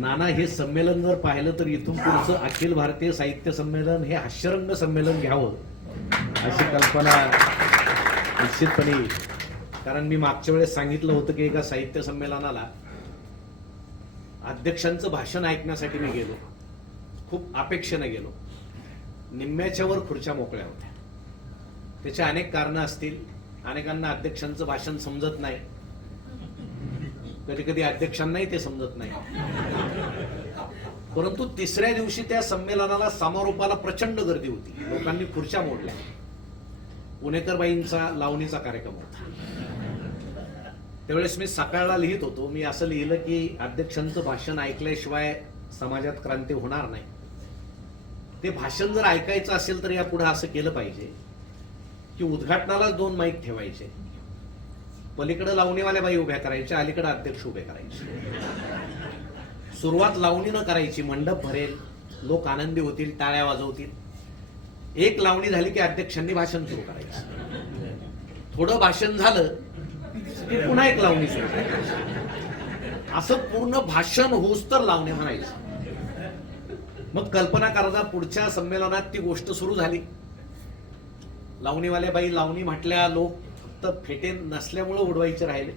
नाना हे संमेलन जर पाहिलं तर इथून पुढचं अखिल भारतीय साहित्य संमेलन हे हास्यरंग संमेलन घ्यावं अशी कल्पना निश्चितपणे कारण मी मागच्या वेळेस सांगितलं होतं की एका साहित्य संमेलनाला अध्यक्षांचं भाषण ऐकण्यासाठी मी गेलो. खूप अपेक्षेनं गेलो. निम्म्याच्यावर खुर्च्या मोकळ्या होत्या. त्याचे अनेक कारणं असतील. अनेकांना अध्यक्षांचं भाषण समजत नाही. कधी कधी अध्यक्षांनाही ते समजत नाही. परंतु तिसऱ्या दिवशी त्या संमेलनाला समारोपाला प्रचंड गर्दी होती. लोकांनी खुर्च्या मोडल्या. पुणेकरबाईंचा लावणीचा कार्यक्रम होता. त्यावेळेस मी सकाळला लिहित होतो. मी असं लिहिलं की अध्यक्षांचं भाषण ऐकल्याशिवाय समाजात क्रांती होणार नाही. ते भाषण जर ऐकायचं असेल तर यापुढे असं केलं पाहिजे की उद्घाटनाला दोन माईक ठेवायचे. पलीकडे लावणीवाल्या बाई उभ्या करायच्या अलीकडे अध्यक्ष उभे करायचे. सुरुवात लावणीनं करायची मंडप भरेल लोक आनंदी होतील टाळ्या वाजवतील. एक लावणी झाली की अध्यक्षांनी भाषण सुरू करायचं. थोडं भाषण झालं की पुन्हा एक लावणी सुरू करायची. असं पूर्ण भाषण होऊस तर लावणी म्हणायचं. मग कल्पना करायचा पुढच्या संमेलनात ती गोष्ट सुरू झाली. लावणीवाल्या बाई लावणी म्हटल्या लोक फक्त फेटे नसल्यामुळं उडवायचे राहिले.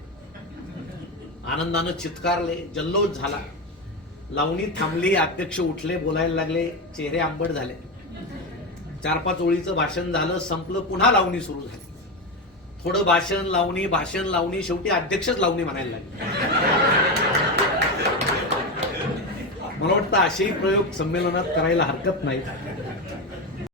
आनंदानं चित्कारले जल्लोष झाला. लावणी थांबली अध्यक्ष उठले बोलायला लागले चेहरे आंबट झाले. चार पाच ओळीचं भाषण झालं संपलं पुन्हा लावणी सुरू झाली. थोडं भाषण लावणी भाषण लावणी शेवटी अध्यक्षच लावणी म्हणायला लागले. मला वाटतं असेही प्रयोग संमेलनात करायला हरकत नाही